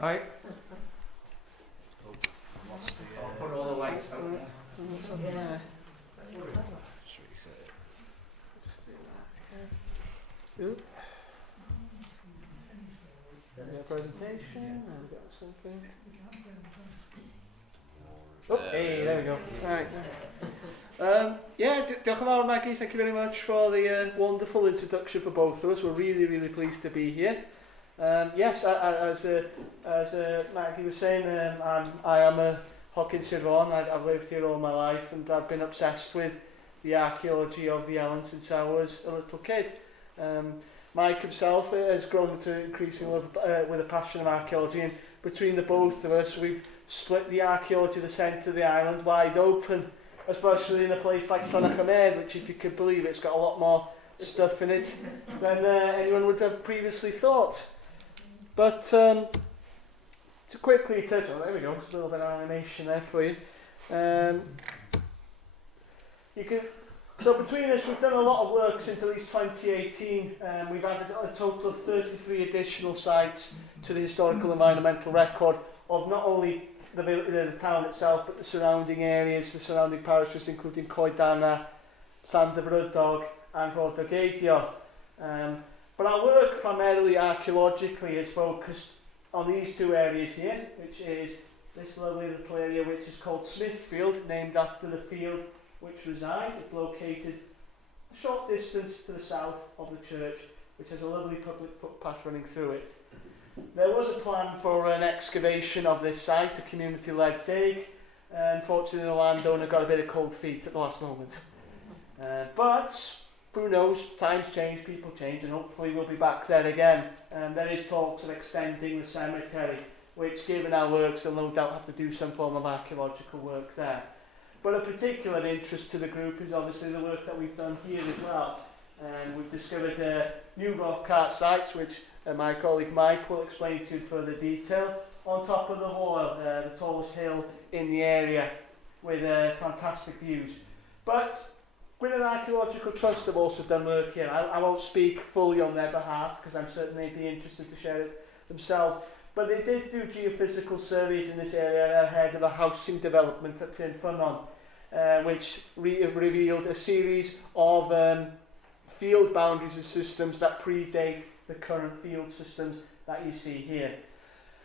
Aye. I'll put all the lights out there. Yeah. Oop. Presentation. I've got something. Oh, hey, there we go. Right. Diolch yn fawr, Maggie. Thank you very much for the wonderful introduction for both of us. We're really, really pleased to be here. Yes, as Maggie was saying, I am a Hockensiron. I've lived here all my life, and I've been obsessed with the archaeology of the island since I was a little kid. Mike himself has grown to increasing love with a passion of archaeology, and between the both of us, we've split the archaeology of the centre of the island wide open, especially in a place like Llanerchymedd, which, if you could believe it, it's got a lot more stuff in it than anyone would have previously thought. But to quickly touch on, there we go, a little bit of animation there for you. So between us, we've done a lot of work since at least 2018. We've added a total of 33 additional sites to the historical environmental record of not only the town itself, but the surrounding areas, the surrounding parishes, including Coedana, Llanerchymedd and Rhwng. But our work, primarily archaeologically, is focused on these two areas here, which is this lovely little area which is called Smithfield, named after the field which resides. It's located a short distance to the south of the church, which has a lovely public footpath running through it. There was a plan for an excavation of this site, a community-led dig. Unfortunately, the landowner got a bit of cold feet at the last moment. But who knows, times change, people change, and hopefully we'll be back there again. There is talks of extending the cemetery, which, given our works, will no doubt have to do some form of archaeological work there. But of particular interest to the group is obviously the work that we've done here as well. We've discovered new rock art sites, which my colleague Mike will explain to you in further detail, on top of the Hoyle, the tallest hill in the area, with fantastic views. But Gwaith Archaeological Trust have also done work here. I won't speak fully on their behalf, because I'm certain they'd be interested to share it themselves. But they did do geophysical surveys in this area ahead of a housing development at Ynys Môn, which revealed a series of field boundaries and systems that predate the current field systems that you see here.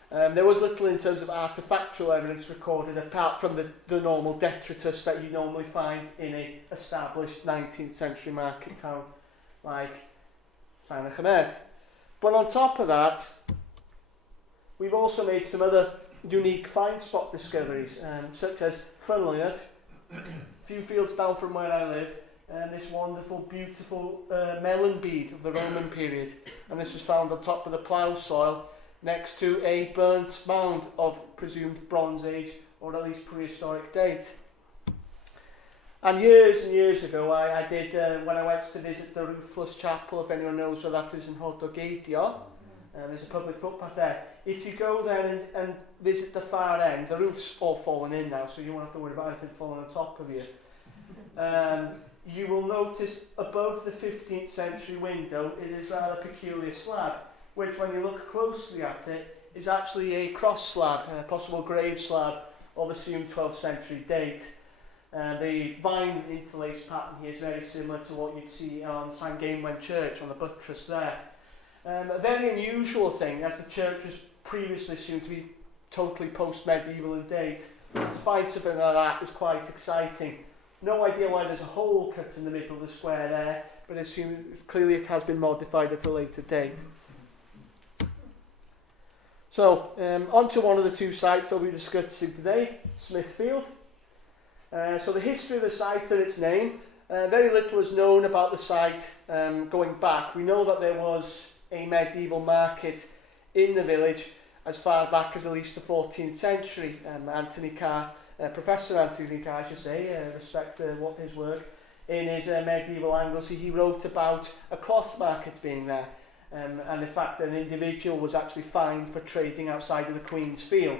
There was little in terms of artefactual evidence recorded, apart from the normal detritus that you normally find in an established 19th century market town like Llanerchymedd. But on top of that, we've also made some other unique find spot discoveries, such as, funnily enough, a few fields down from where I live, this wonderful, beautiful melon bead of the Roman period. And this was found on top of the plough soil next to a burnt mound of presumed Bronze Age, or at least prehistoric date. And years ago, I did, when I went to visit the roofless chapel, if anyone knows where that is in Rhwng, there's a public footpath there. If you go there and visit the far end, the roof's all fallen in now, so you won't have to worry about anything falling on top of you. You will notice above the 15th century window is a rather peculiar slab, which, when you look closely at it, is actually a cross slab, a possible grave slab of assumed 12th century date. The vine interlace pattern here is very similar to what you'd see on Llangollen Church on the buttress there. A very unusual thing, as the church was previously assumed to be totally post-medieval in date. To find something like that is quite exciting. No idea why there's a hole cut in the middle of the square there, but clearly it has been modified at a later date. So, on to one of the two sites that we'll be discussing today, Smithfield. So the history of the site and its name, very little is known about the site going back. We know that there was a medieval market in the village as far back as at least the 14th century. Professor Anthony Carr, I should say, respect what his work, in his medieval Anglesey, he wrote about a cloth market being there, and the fact that an individual was actually fined for trading outside of the Queen's Field.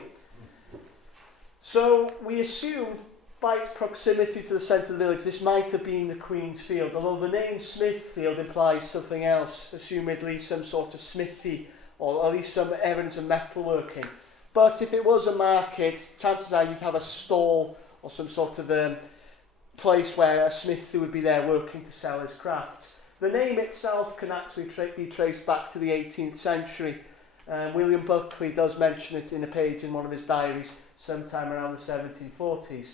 So we assumed, by its proximity to the centre of the village, this might have been the Queen's Field, although the name Smithfield implies something else, assumedly some sort of smithy, or at least some evidence of metalworking. But if it was a market, chances are you'd have a stall or some sort of place where a smith would be there working to sell his crafts. The name itself can actually be traced back to the 18th century. William Buckley does mention it in a page in one of his diaries sometime around the 1740s.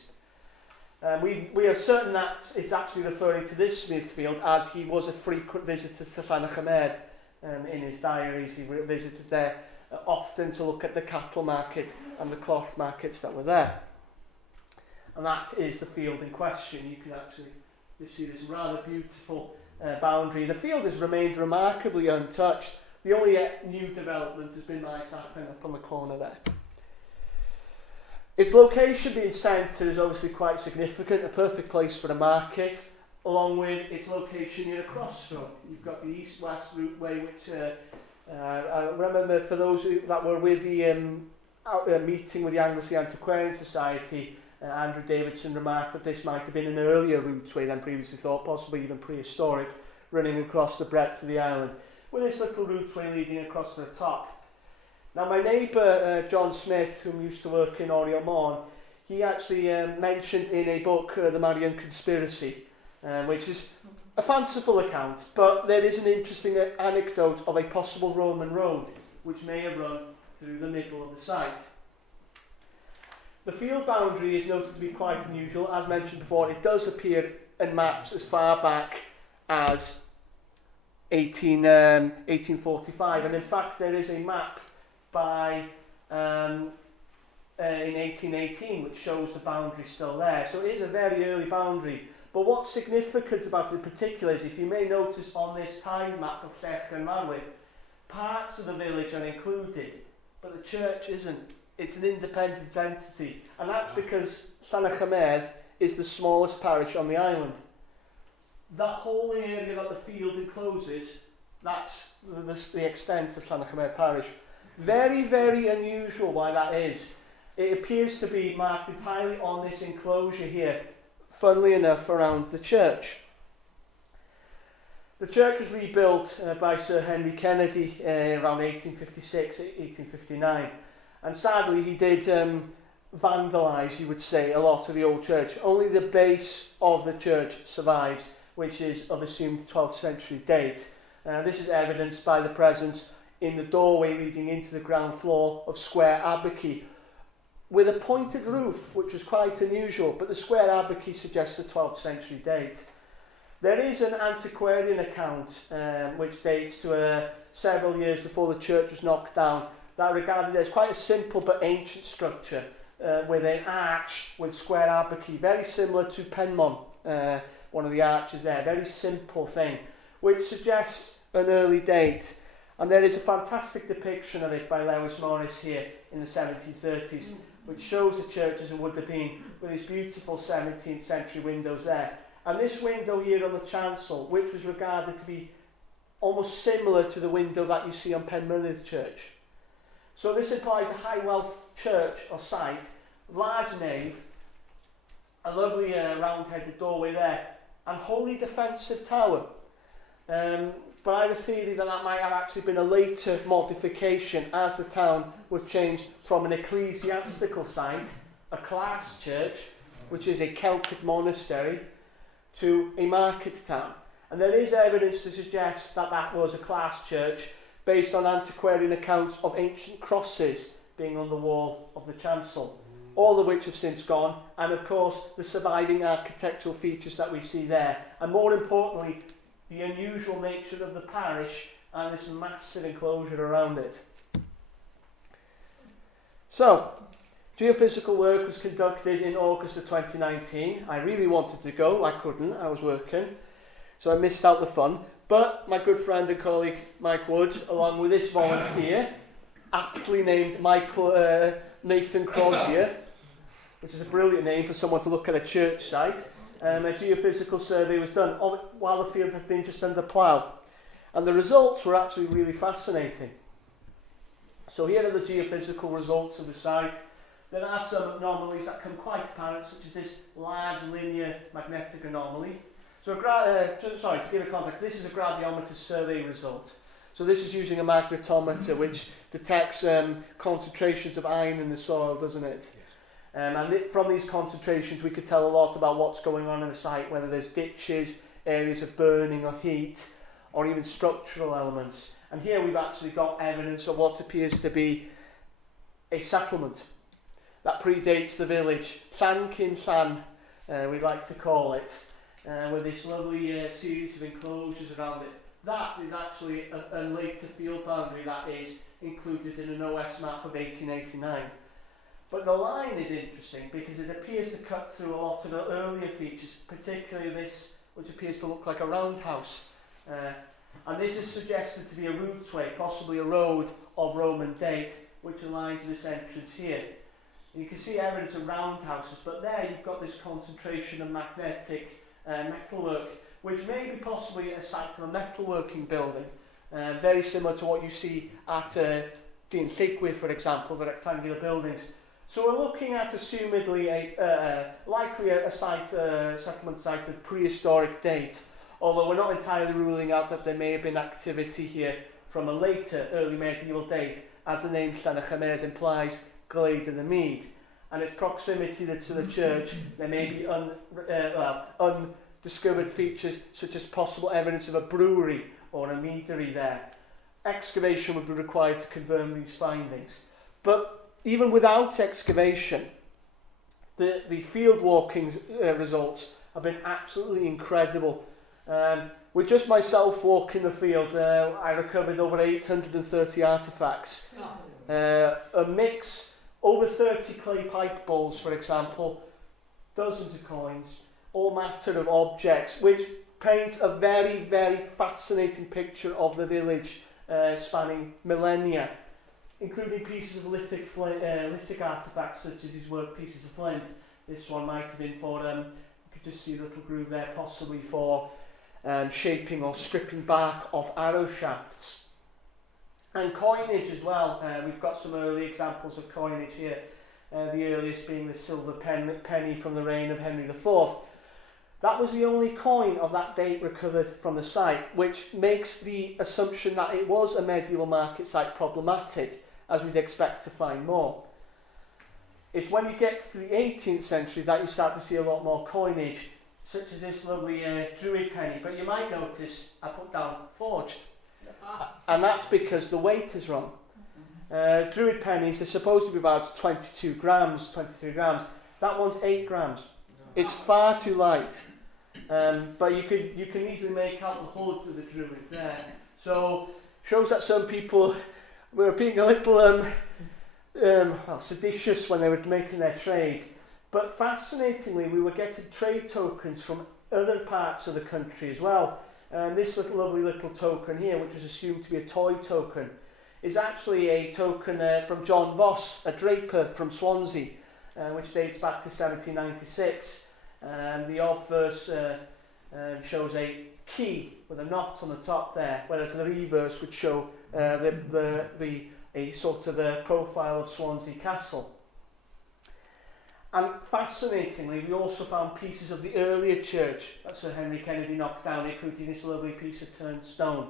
We are certain that it's actually referring to this Smithfield, as he was a frequent visitor to Llanerchymedd. In his diaries, he visited there often to look at the cattle market and the cloth markets that were there. And that is the field in question. You can actually see this rather beautiful boundary. The field has remained remarkably untouched. The only new development has been my safle up on the corner there. Its location being centre is obviously quite significant, a perfect place for a market, along with its location near a crossroad. You've got the east-west routeway, which I remember for those that were with the meeting with the Anglesey Antiquarian Society, Andrew Davidson remarked that this might have been an earlier routeway than previously thought, possibly even prehistoric, running across the breadth of the island, with this little routeway leading across to the top. Now my neighbour, John Smith, who used to work in Ynys Môn, he actually mentioned in a book, The Marian Conspiracy, which is a fanciful account, but there is an interesting anecdote of a possible Roman road, which may have run through the middle of the site. The field boundary is noted to be quite unusual. As mentioned before, it does appear in maps as far back as 1845, and in fact there is a map by in 1818 which shows the boundary still there. So it is a very early boundary. But what's significant about it in particular is, if you may notice on this time map of ddechreuodd, parts of the village are included, but the church isn't. It's an independent entity, and that's because Llanerchymedd is the smallest parish on the island. That whole area that the field encloses, that's the extent of Llanerchymedd parish. Very, very unusual why that is. It appears to be marked entirely on this enclosure here, funnily enough, around the church. The church was rebuilt by Sir Henry Kennedy around 1856, 1859. And sadly, he did vandalise, you would say, a lot of the old church. Only the base of the church survives, which is of assumed 12th century date. This is evidenced by the presence in the doorway leading into the ground floor of square abaci, with a pointed roof, which was quite unusual, but the square abaci suggests a 12th century date. There is an antiquarian account which dates to several years before the church was knocked down, that regarded it as quite a simple but ancient structure with an arch with square abaci, very similar to Penmon, one of the arches there, very simple thing, which suggests an early date. And there is a fantastic depiction of it by Lewis Morris here in the 1730s, which shows the church as it would have been, with these beautiful 17th century windows there. And this window here on the chancel, which was regarded to be almost similar to the window that you see on Penmynydd Church. So this implies a high wealth church or site, large nave, a lovely round-headed doorway there, and wholly defensive tower. But I have a theory that that might have actually been a later modification as the town was changed from an ecclesiastical site, a class church, which is a Celtic monastery, to a market town. And there is evidence to suggest that that was a class church based on antiquarian accounts of ancient crosses being on the wall of the chancel, all of which have since gone, and of course the surviving architectural features that we see there, and more importantly the unusual nature of the parish and this massive enclosure around it. So, geophysical work was conducted in August of 2019. I really wanted to go, I couldn't, I was working, so I missed out the fun. But my good friend and colleague Mike Woods, along with this volunteer, aptly named Nathan Crozier, which is a brilliant name for someone to look at a church site, a geophysical survey was done while the field had been just under plough. And the results were actually really fascinating. So here are the geophysical results of the site. There are some anomalies that become quite apparent, such as this large linear magnetic anomaly. So, to give a context, this is a gradiometer survey result. So this is using a magnetometer which detects concentrations of iron in the soil, doesn't it? From these concentrations we could tell a lot about what's going on in the site, whether there's ditches, areas of burning or heat, or even structural elements. And here we've actually got evidence of what appears to be a settlement that predates the village, Llan San, we'd like to call it, with this lovely series of enclosures around it. That is actually a later field boundary that is included in an OS map of 1889. But the line is interesting because it appears to cut through a lot of the earlier features, particularly this, which appears to look like a roundhouse. And this is suggested to be a routeway, possibly a road of Roman date, which aligns with this entrance here. And you can see evidence of roundhouses, but there you've got this concentration of magnetic metalwork, which may be possibly a site of a metalworking building, very similar to what you see at Llanerchymedd, for example, the rectangular buildings. So we're looking at assumedly likely a site, settlement site of prehistoric date, although we're not entirely ruling out that there may have been activity here from a later early medieval date, as the name Llanerchymedd implies, glade in the mead, and its proximity to the church. There may be undiscovered features such as possible evidence of a brewery or a meadery there. Excavation would be required to confirm these findings. But even without excavation, the field walking results have been absolutely incredible. With just myself walking the field, I recovered over 830 artefacts. A mix, over 30 clay pipe bowls, for example, dozens of coins, all matter of objects, which paint a very, very fascinating picture of the village spanning millennia, including pieces of lithic artefacts such as these work pieces of flint. This one might have been for, you could just see a little groove there, possibly for shaping or stripping bark off arrow shafts. And coinage as well. We've got some early examples of coinage here, the earliest being the silver penny from the reign of Henry IV. That was the only coin of that date recovered from the site, which makes the assumption that it was a medieval market site problematic, as we'd expect to find more. It's when you get to the 18th century that you start to see a lot more coinage, such as this lovely Druid penny, but you might notice I put down forged. And that's because the weight is wrong. Druid pennies are supposed to be about 23 grams. That one's 8 grams. It's far too light. But you can easily make out the hood of the Druid there. So shows that some people were being a little seditious when they were making their trade. But fascinatingly, we were getting trade tokens from other parts of the country as well. This lovely little token here, which was assumed to be a toy token, is actually a token from John Voss, a draper from Swansea, which dates back to 1796. The obverse shows a key with a knot on the top there, whereas the reverse would show a sort of a profile of Swansea Castle. And fascinatingly, we also found pieces of the earlier church that Sir Henry Kennedy knocked down, including this lovely piece of turned stone.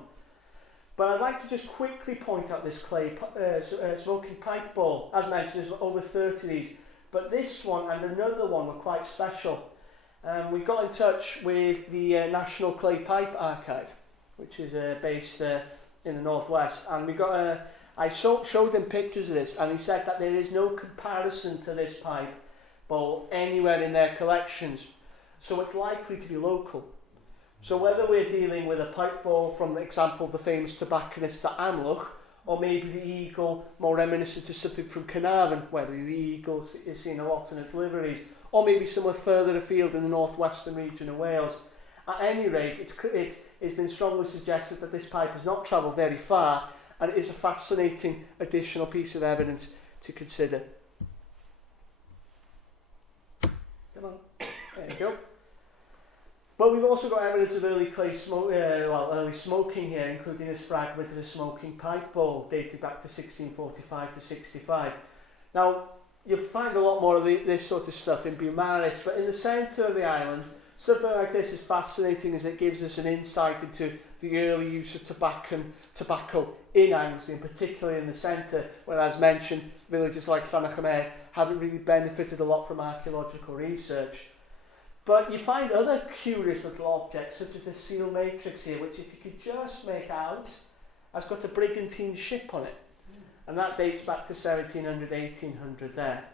But I'd like to just quickly point out this clay smoking pipe bowl. As mentioned, there's over 30 of these, but this one and another one were quite special. We got in touch with the National Clay Pipe Archive, which is based in the northwest, and we got I showed him pictures of this, and he said that there is no comparison to this pipe bowl anywhere in their collections, so it's likely to be local. So whether we're dealing with a pipe bowl from the example of the famous tobacconists at Amlwch, or maybe the eagle more reminiscent to something from Caravan, where the eagle is seen a lot in its liveries, or maybe somewhere further afield in the northwestern region of Wales. At any rate, it's been strongly suggested that this pipe has not travelled very far, and it is a fascinating additional piece of evidence to consider. Come on, there you go. But we've also got evidence of early early smoking here, including this fragment of a smoking pipe bowl dated back to 1645 to 65. Now, you'll find a lot more of this sort of stuff in Beaumaris, but in the centre of the island, something like this is fascinating as it gives us an insight into the early use of tobacco in Anglesey, and particularly in the centre, where, as mentioned, villages like Llanerchymedd haven't really benefited a lot from archaeological research. But you find other curious little objects, such as the seal matrix here, which, if you could just make out, has got a brigantine ship on it. And that dates back to 1700, 1800 there.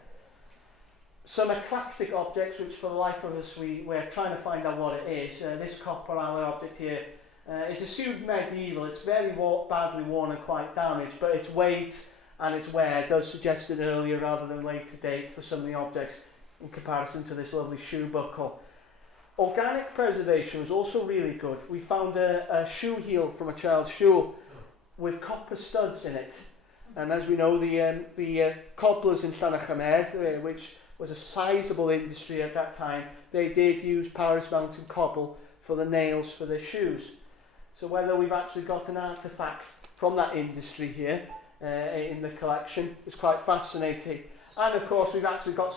Some eclectic objects, which for the life of us, we're trying to find out what it is. This copper alloy object here is assumed medieval. It's very badly worn and quite damaged, but its weight and its wear does suggest an earlier rather than later date for some of the objects in comparison to this lovely shoe buckle. Organic preservation was also really good. We found a shoe heel from a child's shoe with copper studs in it. And as we know, the cobblers in Llanerchymedd, which was a sizable industry at that time, they did use Paris Mountain cobble for the nails for their shoes. So whether we've actually got an artefact from that industry here in the collection is quite fascinating. And of course, we've actually got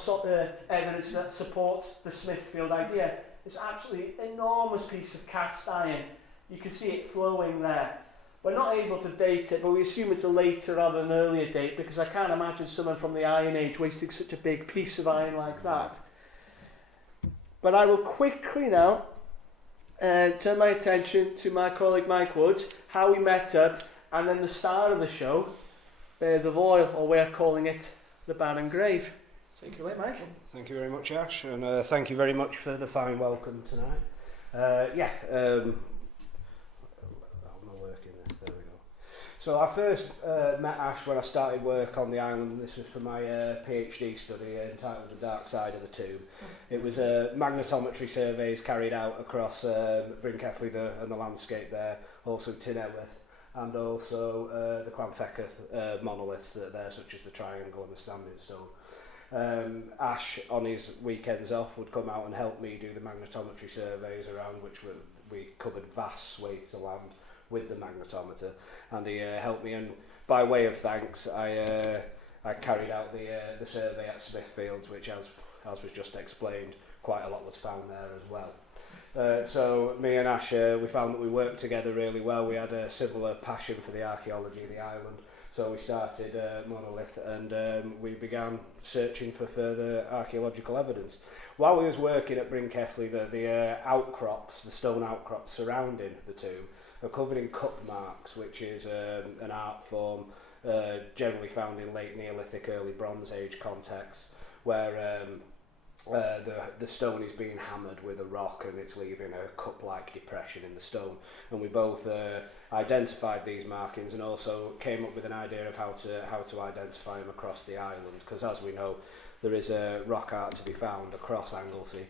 evidence that supports the Smithfield idea. It's absolutely enormous piece of cast iron. You can see it flowing there. We're not able to date it, but we assume it's a later rather than earlier date, because I can't imagine someone from the Iron Age wasting such a big piece of iron like that. But I will quickly now turn my attention to my colleague Mike Woods, how we met up, and then the star of the show, the Foil, or we're calling it the Barren Grave. Take it away, Mike. Thank you very much, Ash, and thank you very much for the fine welcome tonight. So I first met Ash when I started work on the island. This was for my PhD study entitled The Dark Side of the Tomb. It was magnetometry surveys carried out across Brynceffley and the landscape there, also Tynnewydd, and also the Llanfecwydd monoliths that are there, such as the triangle and the standing stone. Ash, on his weekends off, would come out and help me do the magnetometry surveys around, which we covered vast swathes of land with the magnetometer, and he helped me, and by way of thanks I carried out the survey at Smithfield, which, as was just explained, quite a lot was found there as well. So me and Ash, we found that we worked together really well. We had a similar passion for the archaeology of the island, so we started Mônolith, and we began searching for further archaeological evidence. While we was working at Brynceffley, the outcrops, the stone outcrops surrounding the tomb, are covered in cup marks, which is an art form generally found in late Neolithic, early Bronze Age contexts, where the stone is being hammered with a rock and it's leaving a cup-like depression in the stone. And we both identified these markings and also came up with an idea of how to identify them across the island, because, as we know, there is a rock art to be found across Anglesey.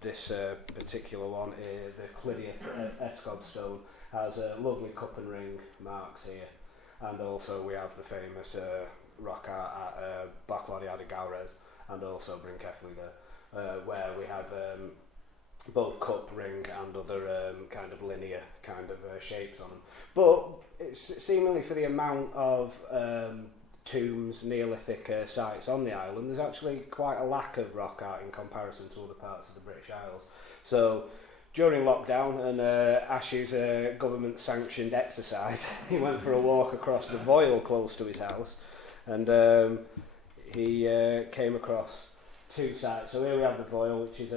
This particular one, the Cyflwyniad Esgob stone, has lovely cup and ring marks here, and also we have the famous rock art at Baclodiad and also Brynceffley there, where we have both cup, ring and other kind of linear kind of shapes on them. But it's seemingly, for the amount of tombs, Neolithic sites on the island, there's actually quite a lack of rock art in comparison to other parts of the British Isles. So during lockdown and Ash's government sanctioned exercise, he went for a walk across the Foil close to his house, and he came across two sites. So here we have the Foil, which is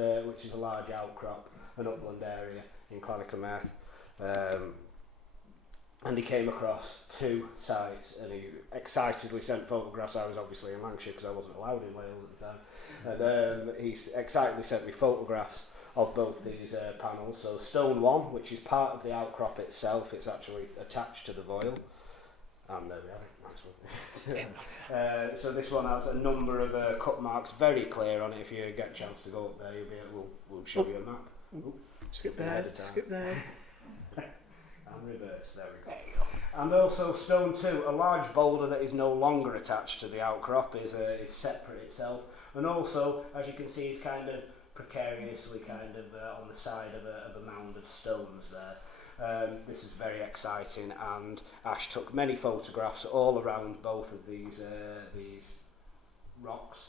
a large outcrop, an upland area in Llanerchymedd. And he came across two sites, and he excitedly sent photographs. I was obviously in Lancashire because I wasn't allowed in Wales at the time, and he excitedly sent me photographs of both these panels. So stone one, which is part of the outcrop itself, it's actually attached to the Foil, and there we have it. Nice one. So this one has a number of cut marks, very clear on it. If you get a chance to go up there, we'll show you a map. Skip there. And reverse, there we go. And also stone 2, a large boulder that is no longer attached to the outcrop, is separate itself, and also, as you can see, it's kind of precariously kind of on the side of a mound of stones there. This is very exciting, and Ash took many photographs all around both of these rocks,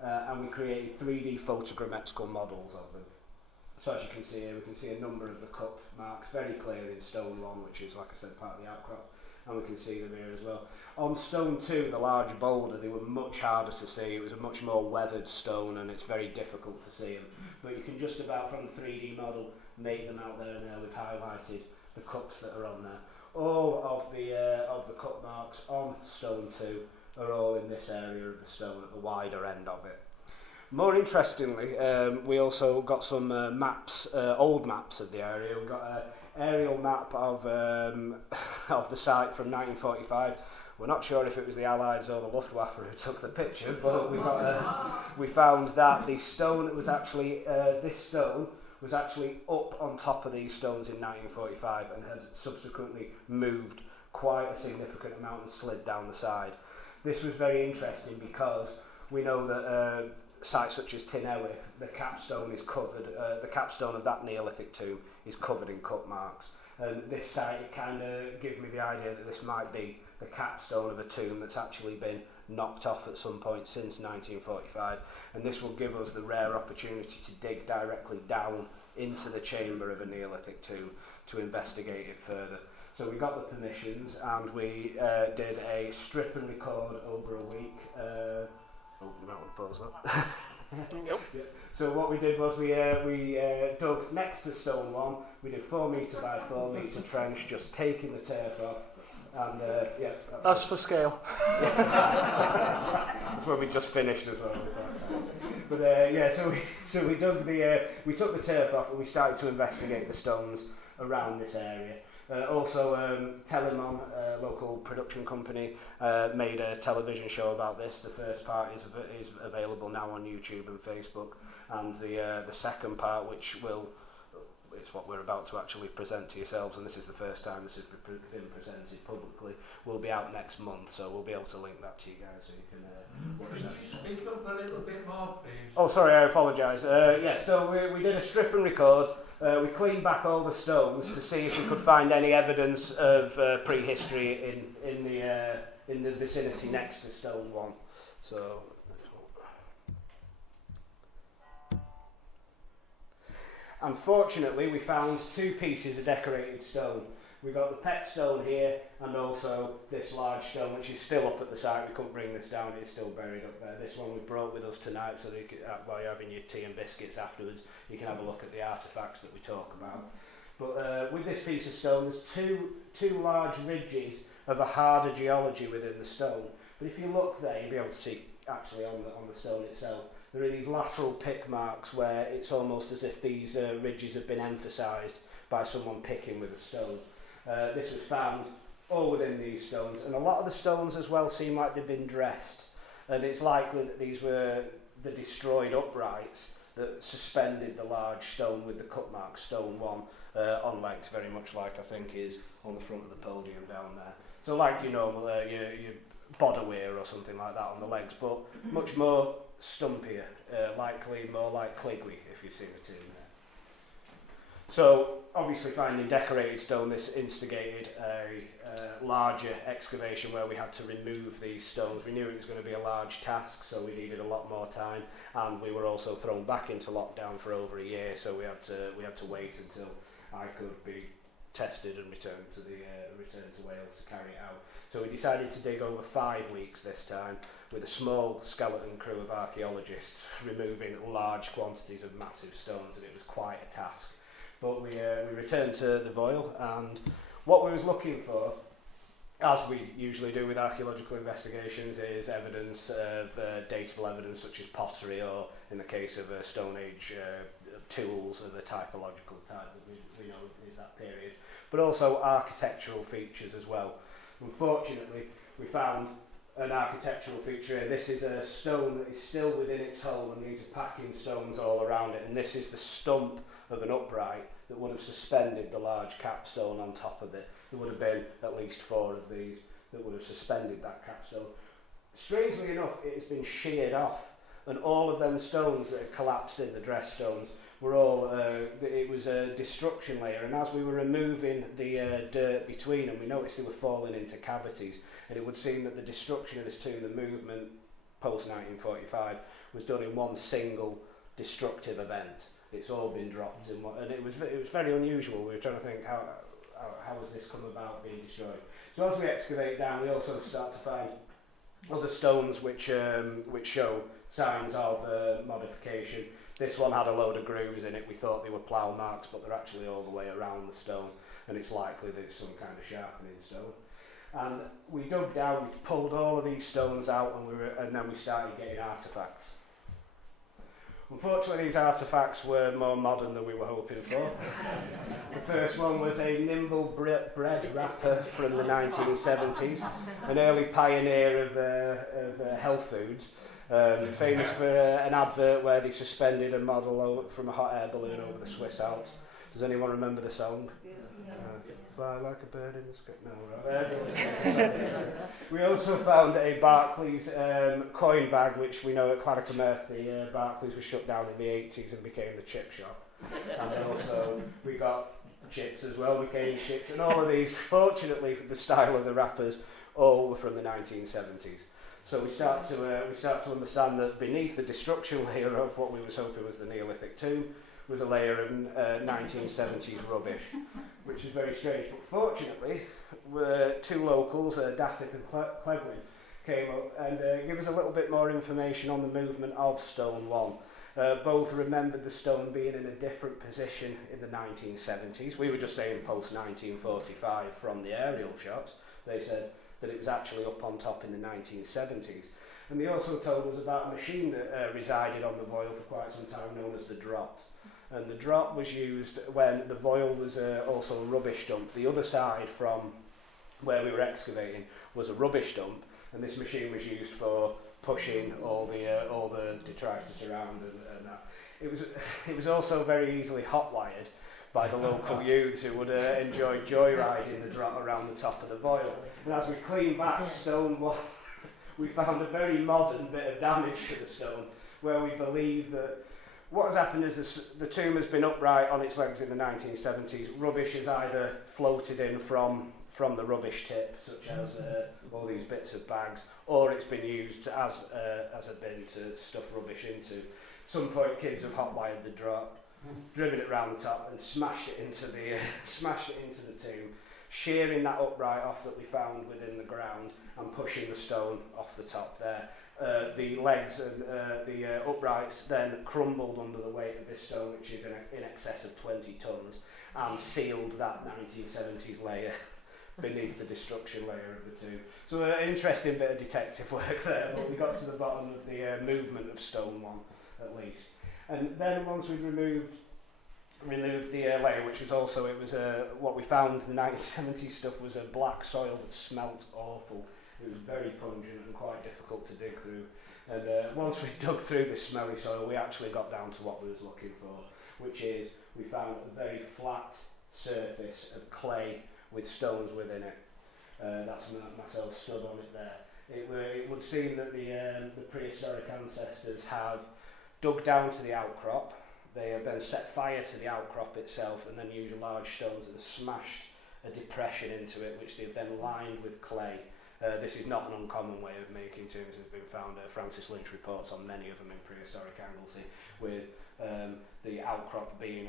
and we created 3D photogrammetrical models of them. So as you can see here, we can see a number of the cup marks very clear in stone 1, which is, like I said, part of the outcrop, and we can see them here as well. On stone 2, the large boulder, they were much harder to see. It was a much more weathered stone, and it's very difficult to see them. But you can just about, from the 3D model, make them out there, and there we've highlighted the cups that are on there. All of the cup marks on stone 2 are all in this area of the stone at the wider end of it. More interestingly, we also got some maps, old maps of the area. We've got an aerial map of the site from 1945. We're not sure if it was the Allies or the Luftwaffe who took the picture, but we found that the stone that was actually, this stone was actually up on top of these stones in 1945 and had subsequently moved quite a significant amount and slid down the side. This was very interesting because we know that sites such as Llanerchymedd, the capstone is covered, the capstone of that Neolithic tomb is covered in cup marks. And this site, it kind of gives me the idea that this might be the capstone of a tomb that's actually been knocked off at some point since 1945, and this will give us the rare opportunity to dig directly down into the chamber of a Neolithic tomb to investigate it further. So we got the permissions, and we did a strip and record over a week. You might want to pause that. Yep. Yeah. So what we did was we dug next to stone 1. We did 4 metre by 4 metre trench, just taking the turf off. And yeah, that's for scale. That's where we just finished as well. But yeah, so we dug we took the turf off and we started to investigate the stones around this area. Also, Telemon, a local production company, made a television show about this. The first part is available now on YouTube and Facebook, and the second part, which it's what we're about to actually present to yourselves, and this is the first time this has been presented publicly, will be out next month, so we'll be able to link that to you guys so you can watch that. Can you speak up a little bit more, please? Oh, sorry, I apologise. Yeah, so we did a strip and record. We cleaned back all the stones to see if we could find any evidence of prehistory in the vicinity next to stone 1. So. Unfortunately, we found 2 pieces of decorated stone. We got the pet stone here, and also this large stone, which is still up at the site. We couldn't bring this down; it's still buried up there. This one we brought with us tonight, so that you could, while you're having your tea and biscuits afterwards, you can have a look at the artefacts that we talk about. But with this piece of stone, there's two large ridges of a harder geology within the stone. But if you look there, you'll be able to see actually on the stone itself. There are these lateral pick marks where it's almost as if these ridges have been emphasised by someone picking with a stone. This was found all within these stones, and a lot of the stones as well seem like they've been dressed, and it's likely that these were the destroyed uprights that suspended the large stone with the cut mark stone 1 on legs, very much like I think is on the front of the podium down there. So like your normal your bodaware or something like that on the legs, but much more stumpier, likely more like Cligwy if you've seen the tomb there. So obviously finding decorated stone, this instigated a larger excavation where we had to remove these stones. We knew it was going to be a large task, so we needed a lot more time, and we were also thrown back into lockdown for over a year, so we had to wait until I could be tested and returned to Wales to carry it out. So we decided to dig over 5 weeks this time with a small skeleton crew of archaeologists removing large quantities of massive stones, and it was quite a task. But we returned to the Voyle, and what we was looking for, as we usually do with archaeological investigations, is evidence of datable evidence such as pottery, or in the case of Stone Age tools of a typological type that we know is that period, but also architectural features as well. Unfortunately, we found an architectural feature here. This is a stone that is still within its hole, and these are packing stones all around it, and this is the stump of an upright that would have suspended the large capstone on top of it. There would have been at least 4 of these that would have suspended that capstone. Strangely enough, it has been sheared off, and all of them stones that had collapsed in, the dress stones, were all, it was a destruction layer, and as we were removing the dirt between them, we noticed they were falling into cavities, and it would seem that the destruction of this tomb, the movement post 1945, was done in one single destructive event. it's all been dropped in one, and it was very unusual. We were trying to think how has this come about being destroyed. So as we excavate down, we also start to find other stones which show signs of modification. This one had a load of grooves in it. We thought they were plough marks, but they're actually all the way around the stone, and it's likely that it's some kind of sharpening stone. And we dug down, we pulled all of these stones out, and then we started getting artefacts. Unfortunately, these artefacts were more modern than we were hoping for. The first one was a nimble bread wrapper from the 1970s, an early pioneer of health foods, famous for an advert where they suspended a model from a hot air balloon over the Swiss Alps. Does anyone remember the song? Fly like a bird in the sky. No, right. We also found a Barclays coin bag, which we know at Llanerchymedd, the Barclays was shut down in the 80s and became the chip shop. And then also we got chips as well, became chips, and all of these, fortunately, the style of the wrappers, all were from the 1970s. So we start to understand that beneath the destruction layer of what we was hoping was the Neolithic tomb was a layer of 1970s rubbish, which is very strange. But fortunately, two locals, Daffith and Cleglin, came up and gave us a little bit more information on the movement of Stone 1. Both remembered the stone being in a different position in the 1970s. We were just saying post-1945 from the aerial shots. They said that it was actually up on top in the 1970s. And they also told us about a machine that resided on the Voyle for quite some time, known as the Drot. And the Drot was used when the Voyle was also a rubbish dump. The other side from where we were excavating was a rubbish dump, and this machine was used for pushing all the detritus around and that. It was also very easily hot-wired by the local youths who would enjoy joyriding the Drot around the top of the Voyle. And as we cleaned back Stone 1, we found a very modern bit of damage to the stone, where we believe that what has happened is the tomb has been upright on its legs in the 1970s. Rubbish has either floated in from the rubbish tip, such as all these bits of bags, or it's been used as a bin to stuff rubbish into. Some point, kids have hot-wired the Drot, driven it round the top, and smashed it into the tomb, shearing that upright off that we found within the ground, and pushing the stone off the top there. The legs and the uprights then crumbled under the weight of this stone, which is in excess of 20 tonnes, and sealed that 1970s layer beneath the destruction layer of the tomb. So an interesting bit of detective work there, but we got to the bottom of the movement of Stone 1 at least. And then once we'd removed the layer, which was also, what we found in the 1970s stuff was a black soil that smelt awful. It was very pungent and quite difficult to dig through. And once we dug through this smelly soil, we actually got down to what we was looking for, which is we found a very flat surface of clay with stones within it. That's myself stood on it there. It would seem that the prehistoric ancestors have dug down to the outcrop. They have then set fire to the outcrop itself and then used large stones and smashed a depression into it, which they've then lined with clay. This is not an uncommon way of making tombs. Has been found. Francis Lynch reports on many of them in prehistoric Anglesey, with the outcrop being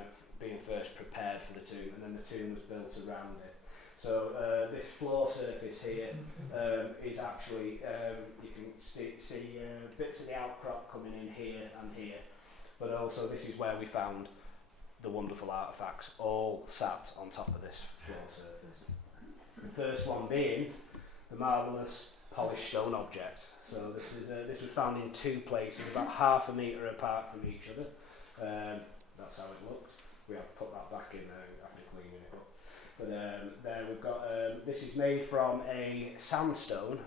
first prepared for the tomb, and then the tomb was built around it. So this floor surface here is actually you can see bits of the outcrop coming in here and here, but also this is where we found the wonderful artefacts all sat on top of this floor surface. The first one being the marvellous polished stone object. So this was found in two places, about half a metre apart from each other. That's how it looked. We have to put that back in there after cleaning it up. But there we've got, this is made from a sandstone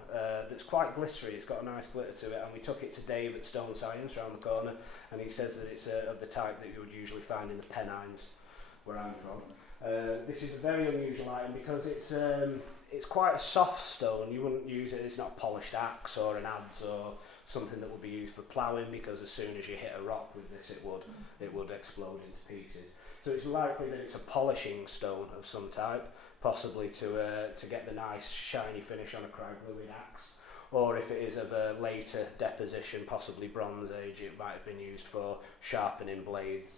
that's quite glittery. It's got a nice glitter to it, and we took it to Dave at Stone Science round the corner, and he says that it's of the type that you would usually find in the Pennines, where I'm from. This is a very unusual item because it's quite a soft stone. You wouldn't use it, it's not a polished axe or an adze or something that would be used for ploughing, because as soon as you hit a rock with this it would explode into pieces. So it's likely that it's a polishing stone of some type, possibly to get the nice shiny finish on a crag-gluing axe, or if it is of a later deposition, possibly Bronze Age, it might have been used for sharpening blades.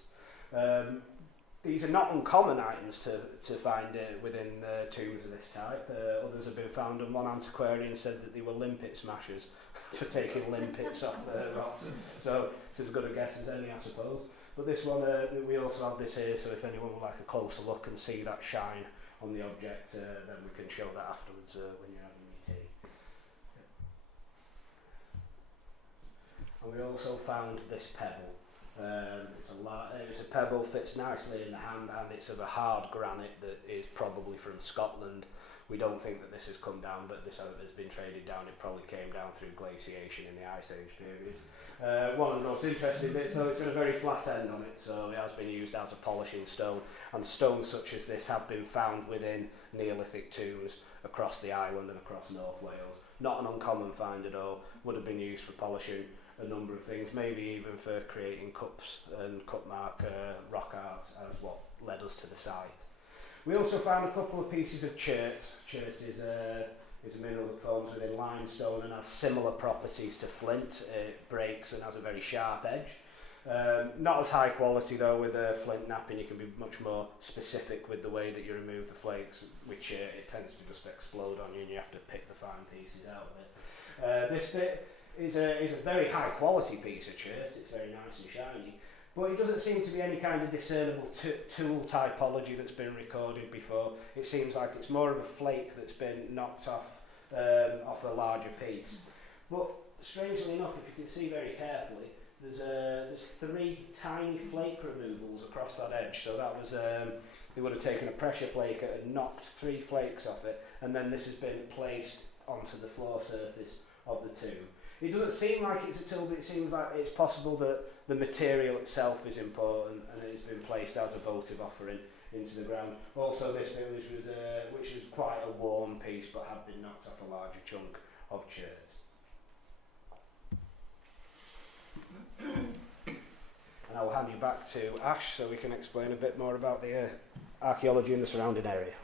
These are not uncommon items to find within tombs of this type. Others have been found, and one antiquarian said that they were limpet smashers for taking limpets off rocks. So it's as good a guess as any, I suppose. But this one, we also have this here, so if anyone would like a closer look and see that shine on the object, then we can show that afterwards when you're having your tea. And we also found this pebble. It's a pebble, fits nicely in the hand, and it's of a hard granite that is probably from Scotland. We don't think that this has come down, but this has been traded down. It probably came down through glaciation in the Ice Age period. One of the most interesting bits, though, it's got a very flat end on it, so it has been used as a polishing stone, and stones such as this have been found within Neolithic tombs across the island and across North Wales. Not an uncommon find at all, would have been used for polishing a number of things, maybe even for creating cups and cup mark rock art, as what led us to the site. We also found a couple of pieces of chert. Chert is a mineral that forms within limestone and has similar properties to flint. It breaks and has a very sharp edge. Not as high quality though. With flint knapping you can be much more specific with the way that you remove the flakes, which it tends to just explode on you and you have to pick the fine pieces out of it. This bit is a very high quality piece of chert. It's very nice and shiny. But it doesn't seem to be any kind of discernible tool typology that's been recorded before. It seems like it's more of a flake that's been knocked off a larger piece. But strangely enough, if you can see very carefully, there's 3 tiny flake removals across that edge. So that was they would have taken a pressure flaker and knocked 3 flakes off it, and then this has been placed onto the floor surface of the tomb. It doesn't seem like it's a tool, but it seems like it's possible that the material itself is important and it's been placed as a votive offering into the ground. Also, this bit which was quite a worn piece, but had been knocked off a larger chunk of chert. And I will hand you back to Ash so we can explain a bit more about the archaeology in the surrounding area.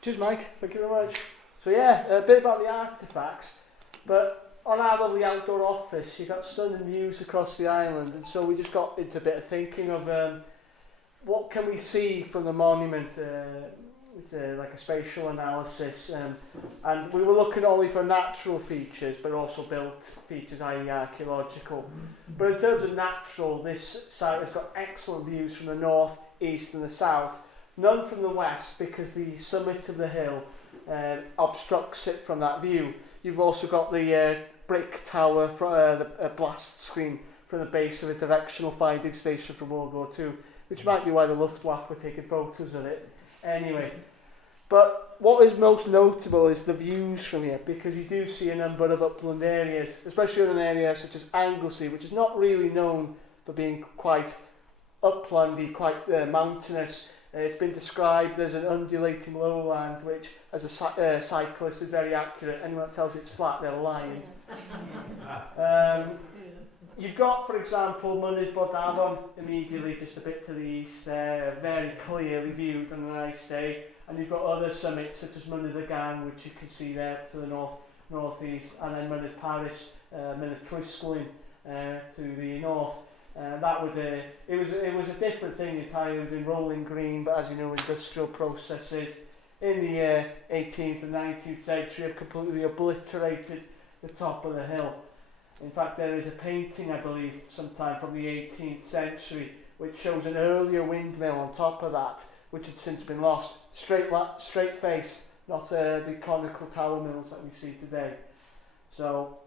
Cheers, Mike. Thank you very much. So yeah, a bit about the artefacts, but on our lovely outdoor office, you got stunning views across the island, and so we just got into a bit of thinking of what can we see from the monument. It's like a spatial analysis, and we were looking only for natural features, but also built features, i.e. archaeological. But in terms of natural, this site has got excellent views from the north, east, and the south. None from the west, because the summit of the hill obstructs it from that view. You've also got the brick tower, the blast screen from the base of a directional finding station from World War II, which might be why the Luftwaffe were taking photos of it. Anyway, but what is most notable is the views from here, because you do see a number of upland areas, especially in an area such as Anglesey, which is not really known for being quite uplandy, quite mountainous. It's been described as an undulating lowland, which, as a cyclist, is very accurate. Anyone that tells you it's flat, they're lying. You've got, for example, Mynydd Bodafon immediately just a bit to the east there, very clearly viewed on a nice day. And you've got other summits such as Mynydd Gang, which you can see there to the northeast, and then Mynydd Paris, Mynydd Trysglyn to the north. That would it was a different thing entirely in rolling green, but as you know, industrial processes in the 18th and 19th century have completely obliterated the top of the hill. In fact, there is a painting, I believe, sometime from the 18th century, which shows an earlier windmill on top of that, which had since been lost. Straight face, not the conical tower mills that we see today. So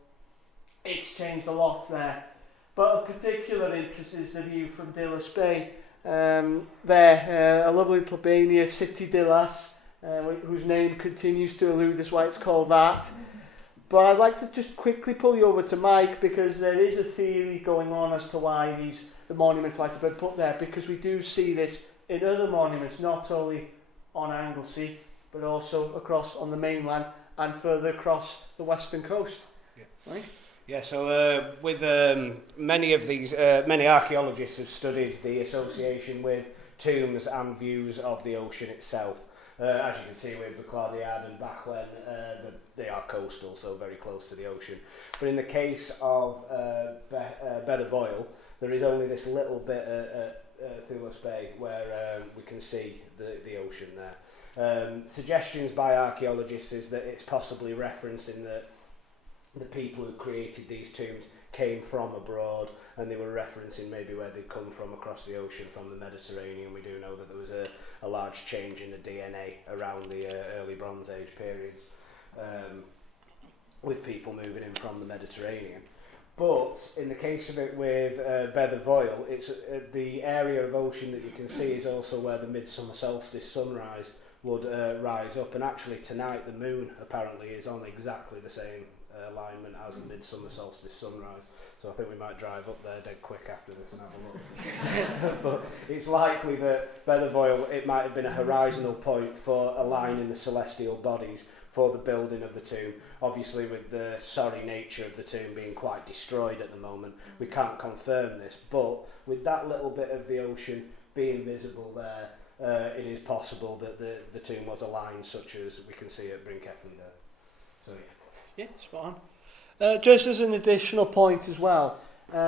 it's changed a lot there. But of particular interest is the view from Dillas Bay. A lovely little bay near City Dillas, whose name continues to elude us why it's called that. But I'd like to just quickly pull you over to Mike, because there is a theory going on as to why the monuments might have been put there, because we do see this in other monuments, not only on Anglesey, but also across on the mainland and further across the western coast. Yeah. Right? Yeah, so with many of these, many archaeologists have studied the association with tombs and views of the ocean itself. As you can see with Cyflwyniad and Bachwen, they are coastal, so very close to the ocean. But in the case of Bed of Oil, there is only this little bit Thewles Bay, where we can see the ocean there. Suggestions by archaeologists is that it's possibly referencing that the people who created these tombs came from abroad, and they were referencing maybe where they'd come from across the ocean from the Mediterranean. We do know that there was a large change in the DNA around the early Bronze Age periods, with people moving in from the Mediterranean. But in the case of it with Beddor, it's the area of ocean that you can see is also where the midsummer solstice sunrise would rise up, and actually tonight the moon apparently is on exactly the same alignment as the midsummer solstice sunrise. So I think we might drive up there dead quick after this and have a look. But it's likely that Beddor, it might have been a horizontal point for aligning the celestial bodies for the building of the tomb. Obviously, with the sorry nature of the tomb being quite destroyed at the moment, we can't confirm this, but with that little bit of the ocean being visible there, it is possible that the tomb was aligned, such as we can see at Brinkethley there. So yeah, spot on. Just as an additional point as well,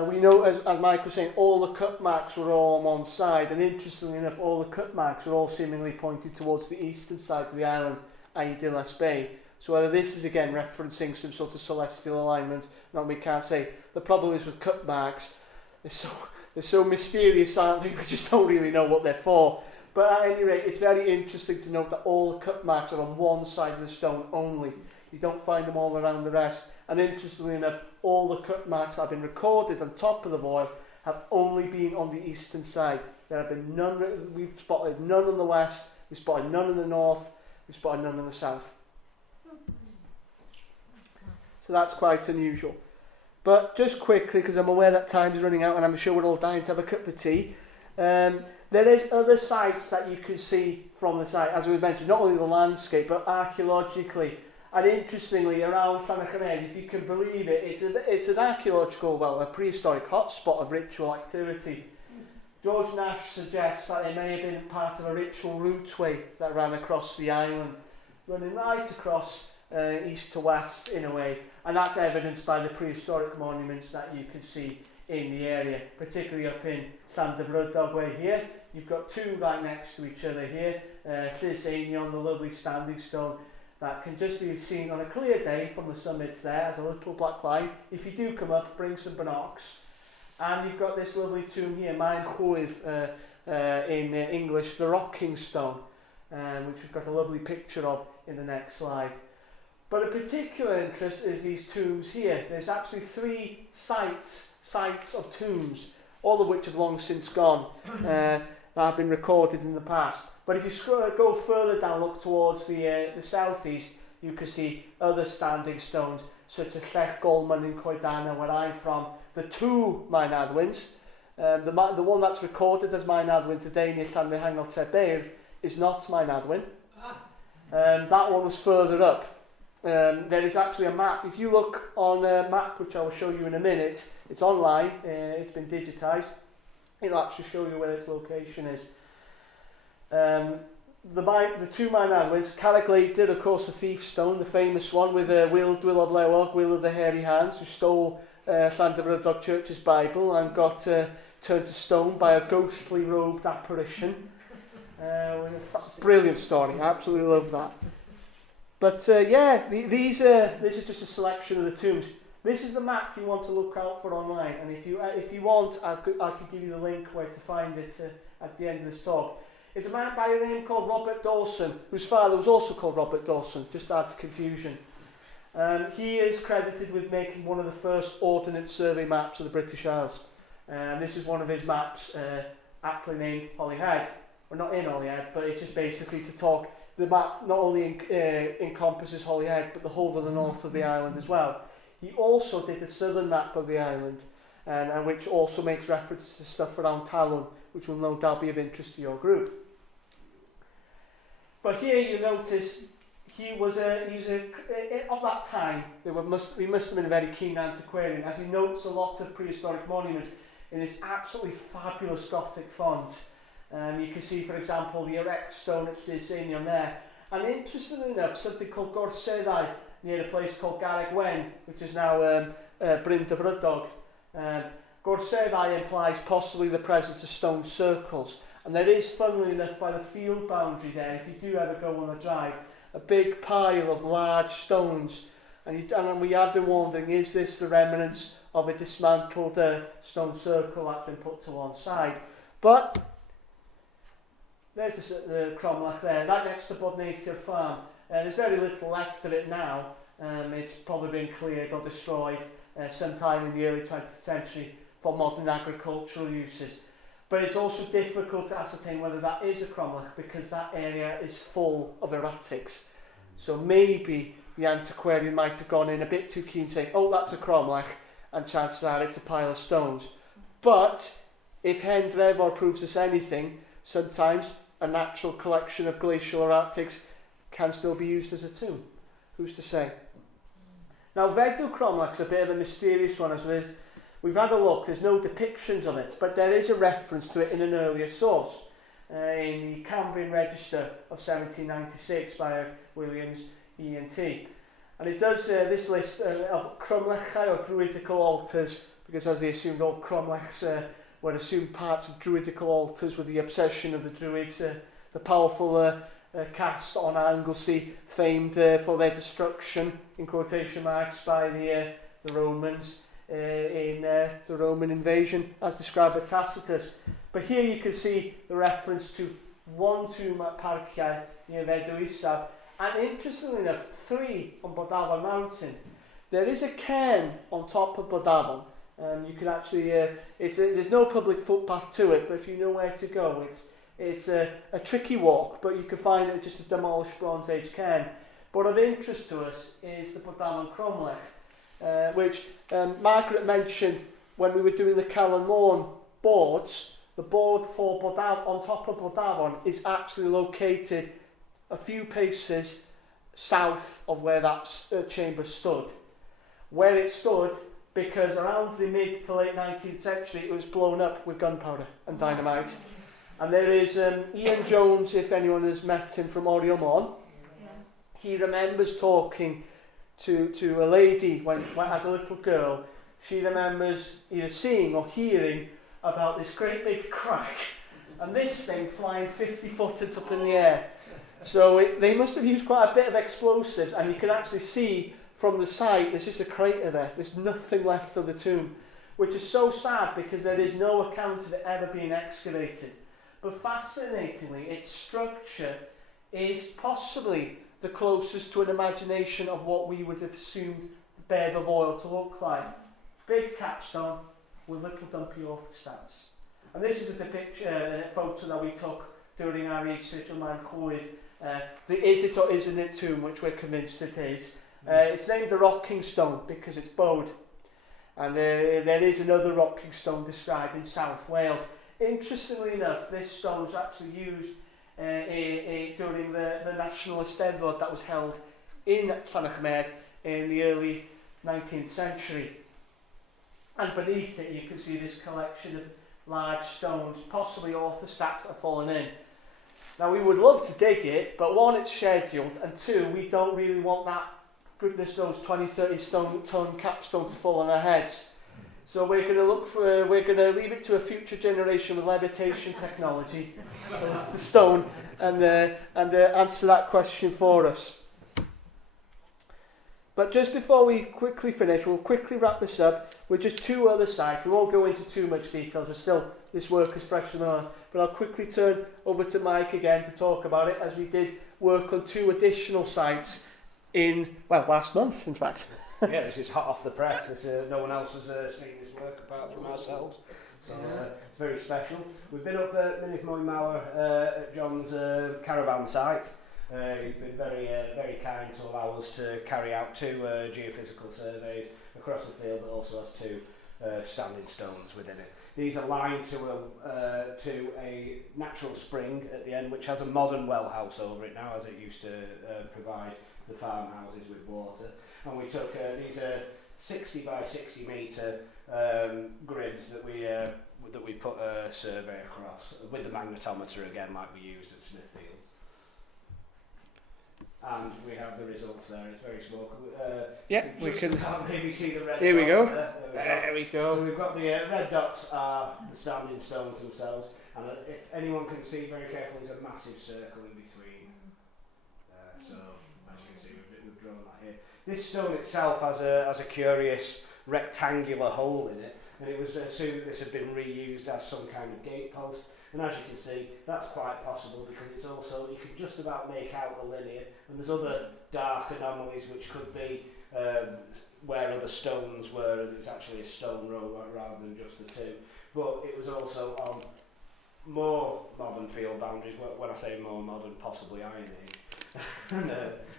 we know, as Mike was saying, all the cut marks were all on one side, and interestingly enough, all the cut marks were all seemingly pointed towards the eastern side of the island, i.e. Dillers Bay. So whether this is again referencing some sort of celestial alignment, no, we can't say. The problem is with cut marks, they're so mysterious, aren't they? We just don't really know what they're for. But at any rate, it's very interesting to note that all the cut marks are on one side of the stone only. You don't find them all around the rest. And interestingly enough, all the cut marks that have been recorded on top of the voil have only been on the eastern side. There have been none, we've spotted none on the west, we've spotted none in the north, we've spotted none in the south. So that's quite unusual. But just quickly, because I'm aware that time is running out and I'm sure we're all dying to have a cup of tea, there is other sites that you can see from the site, as we mentioned, not only the landscape, but archaeologically. And interestingly, around Llanerchymedd, if you can believe it, it's an archaeological, well, a prehistoric hotspot of ritual activity. George Nash suggests that it may have been part of a ritual routeway that ran across the island, running right across east to west in a way, and that's evidenced by the prehistoric monuments that you can see in the area, particularly up in Llanerchymedd way here. You've got two right next to each other here, Llys Einion, the lovely standing stone, that can just be seen on a clear day from the summits there as a little black line. If you do come up, bring some binocs. And you've got this lovely tomb here, Maen Chwydd, in English, the rocking stone, which we've got a lovely picture of in the next slide. But of particular interest is these tombs here. There's actually 3 sites of tombs, all of which have long since gone, that have been recorded in the past. But if you go further down, look towards the southeast, you can see other standing stones, such as Llech Golman in Coedana, where I'm from, the 2 Maen Adwyns. The one that's recorded as Maen Adwyn today, near Llanerchymedd, is not Maen Adwyn. That one was further up. There is actually a map. If you look on a map, which I will show you in a minute, it's online, it's been digitised. It'll actually show you where its location is. The 2 Maen Adwyns, Carraglader, of course, the thief stone, the famous one with Will-of-Lewog, Will of the Hairy Hands, who stole Llanderfyddog Church's Bible and got turned to stone by a ghostly robed apparition. Brilliant story, I absolutely love that. But yeah, this is just a selection of the tombs. This is the map you want to look out for online, and if you want, I could give you the link where to find it at the end of this talk. It's a man by a name called Robert Dawson, whose father was also called Robert Dawson, just to add to confusion. He is credited with making one of the first Ordnance Survey maps of the British Isles. This is one of his maps, aptly named Holyhead. Well, not in Holyhead, but it's just basically to talk. The map not only encompasses Holyhead, but the whole of the north of the island as well. He also did the southern map of the island, and which also makes references to stuff around Talon, which will no doubt be of interest to your group. But here you notice he was of that time. He must have been a very keen antiquarian, as he notes a lot of prehistoric monuments in this absolutely fabulous Gothic font. You can see, for example, the erect stone at Llys Einion there. And interestingly enough, something called Gorseddau, near a place called Garreg Wen, which is now Bryn Dyfrydog. Gwrseddau implies possibly the presence of stone circles, and there is, funnily enough, by the field boundary there, if you do ever go on the drive, a big pile of large stones, and we have been wondering, is this the remnants of a dismantled stone circle that's been put to one side? But there's the cromlech there, right next to Bodneithiwr Farm. There's very little left of it now. It's probably been cleared or destroyed sometime in the early 20th century for modern agricultural uses. But it's also difficult to ascertain whether that is a cromlech because that area is full of erratics. So maybe the antiquarian might have gone in a bit too keen saying, oh, that's a cromlech, and chances are it's a pile of stones. But if Hen Drefor proves us anything, sometimes a natural collection of glacial erratics can still be used as a tomb. Who's to say? Now, Vedw cromlech's a bit of a mysterious one, as there's, we've had a look, there's no depictions of it, but there is a reference to it in an earlier source, in the Cambrian Register of 1796 by Williams, E&T. And it does this list of cromlechau or druidical altars, because as they assumed, all cromlechs were assumed parts of druidical altars with the obsession of the Druids, the powerful cast on Anglesey, famed for their destruction, in quotation marks, by the Romans in the Roman invasion, as described by Tacitus. But here you can see the reference to one tomb at Parciau near Vedw Isaf, and interestingly enough, 3 on Bodafon Mountain. There is a cairn on top of Bodafon. You can actually, there's no public footpath to it, but if you know where to go, it's a tricky walk, but you can find it just a demolished Bronze Age cairn. But of interest to us is the Bodafon cromlech, which Margaret mentioned when we were doing the Llanerchymedd Môn boards. The board for Bodafon, on top of Bodafon, is actually located a few paces south of where that chamber stood. Where it stood, because around the mid to late 19th century it was blown up with gunpowder and dynamite. And there is Ian Jones, if anyone has met him from Ynys Môn, he remembers talking to a lady when as a little girl. She remembers either seeing or hearing about this great big crack and this thing flying 50 foot up in the air. So they must have used quite a bit of explosives, and you can actually see from the site there's just a crater there. There's nothing left of the tomb, which is so sad because there is no account of it ever being excavated. But fascinatingly, its structure is possibly the closest to an imagination of what we would have assumed the bed of oil to look like. Big capstone with little dumpy orthostats. And this is a photo that we took during our research on Llanerchymedd. The is it or isn't it tomb, which we're convinced it is. It's named the Rocking Stone because it's bowed. And there is another rocking stone described in South Wales. Interestingly enough, this stone was actually used during the National Eisteddfod that was held in Llanerchymedd in the early 19th century. And beneath it you can see this collection of large stones, possibly orthostats that have fallen in. Now we would love to dig it, but one, it's scheduled, and two, we don't really want that, goodness knows, 20-30 ton capstone to fall on our heads. So we're going to leave it to a future generation with levitation technology, the stone, and answer that question for us. But just before we quickly finish, we'll quickly wrap this up with just 2 other sites. We won't go into too much details, this work is fresh in on, but I'll quickly turn over to Mike again to talk about it, as we did work on 2 additional sites last month, in fact. Yeah, this is hot off the press. No one else has seen this work apart from ourselves. So it's very special. We've been up at Ynys Môn at John's Caravan site. He's been very kind to allow us to carry out 2 geophysical surveys across the field that also has 2 standing stones within it. These are lined to a natural spring at the end, which has a modern well house over it now, as it used to provide the farmhouses with water. And we took these 60 by 60 metre grids that we put a survey across with the magnetometer again, like we used at Smithfield. and we have the results there. It's very small. Yeah, we can. Can't maybe see the red Here we dots go. There we go. There we go. So we've got the red dots are the standing stones themselves, and if anyone can see very carefully, there's a massive circle in between. So as you can see, we've drawn that here. This stone itself has a curious rectangular hole in it, and it was assumed that this had been reused as some kind of gatepost. And as you can see, that's quite possible because it's also, you can just about make out the linear, and there's other dark anomalies which could be where other stones were, and it's actually a stone row rather than just the two. But it was also on more modern field boundaries, when I say more modern, possibly Iron Age. And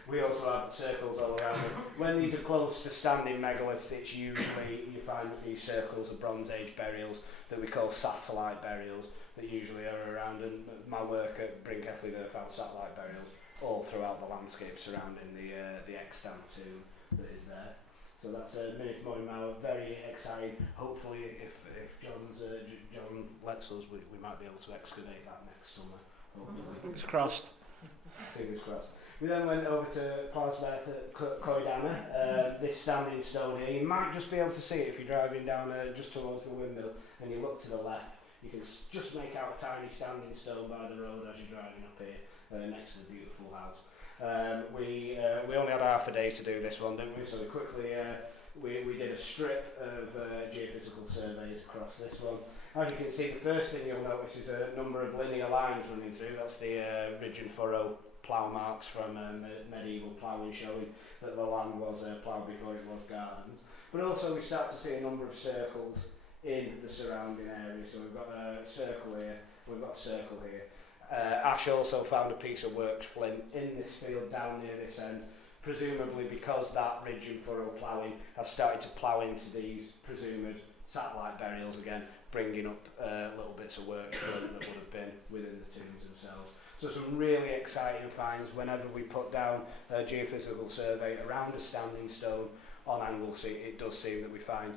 we also have circles all around them. When these are close to standing megaliths, it's usually, you find that these circles are Bronze Age burials that we call satellite burials that usually are around, and my work at Brinkeley there found satellite burials all throughout the landscape surrounding the extant tomb that is there. So that's Ynys Môn now, very exciting. Hopefully if John lets us, we might be able to excavate that next summer, hopefully. Fingers crossed. Fingers crossed. We then went over to Portsmouth at Coedana, this standing stone here. You might just be able to see it if you're driving down just towards the windmill and you look to the left. You can just make out a tiny standing stone by the road as you're driving up here, next to the beautiful house. We only had half a day to do this one, didn't we? So we quickly we did a strip of geophysical surveys across this one. As you can see, the first thing you'll notice is a number of linear lines running through. That's the ridge and furrow plough marks from medieval ploughing, showing that the land was ploughed before it was gardens. But also we start to see a number of circles in the surrounding area. So we've got a circle here, we've got a circle here. Ash also found a piece of worked flint in this field down near this end, presumably because that ridge and furrow ploughing has started to plough into these presumed satellite burials again, bringing up little bits of worked flint that would have been within the tombs themselves. So some really exciting finds whenever we put down a geophysical survey around a standing stone on Anglesey. It does seem that we find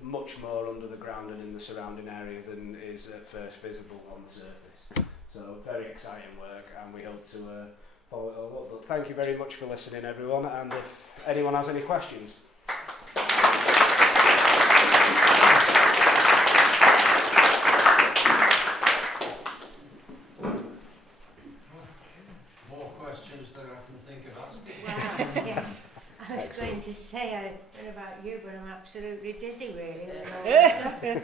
much more under the ground and in the surrounding area than is at first visible on the surface. So very exciting work, and we hope to follow it all up. But thank you very much for listening, everyone, and if anyone has any questions. More questions than I can think of asking. Wow, yes. I was going to say, I don't know about you, but I'm absolutely dizzy, really, with all this stuff. And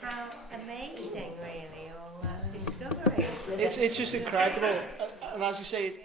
how amazing, really, all that discovery. It's just incredible. And as you say,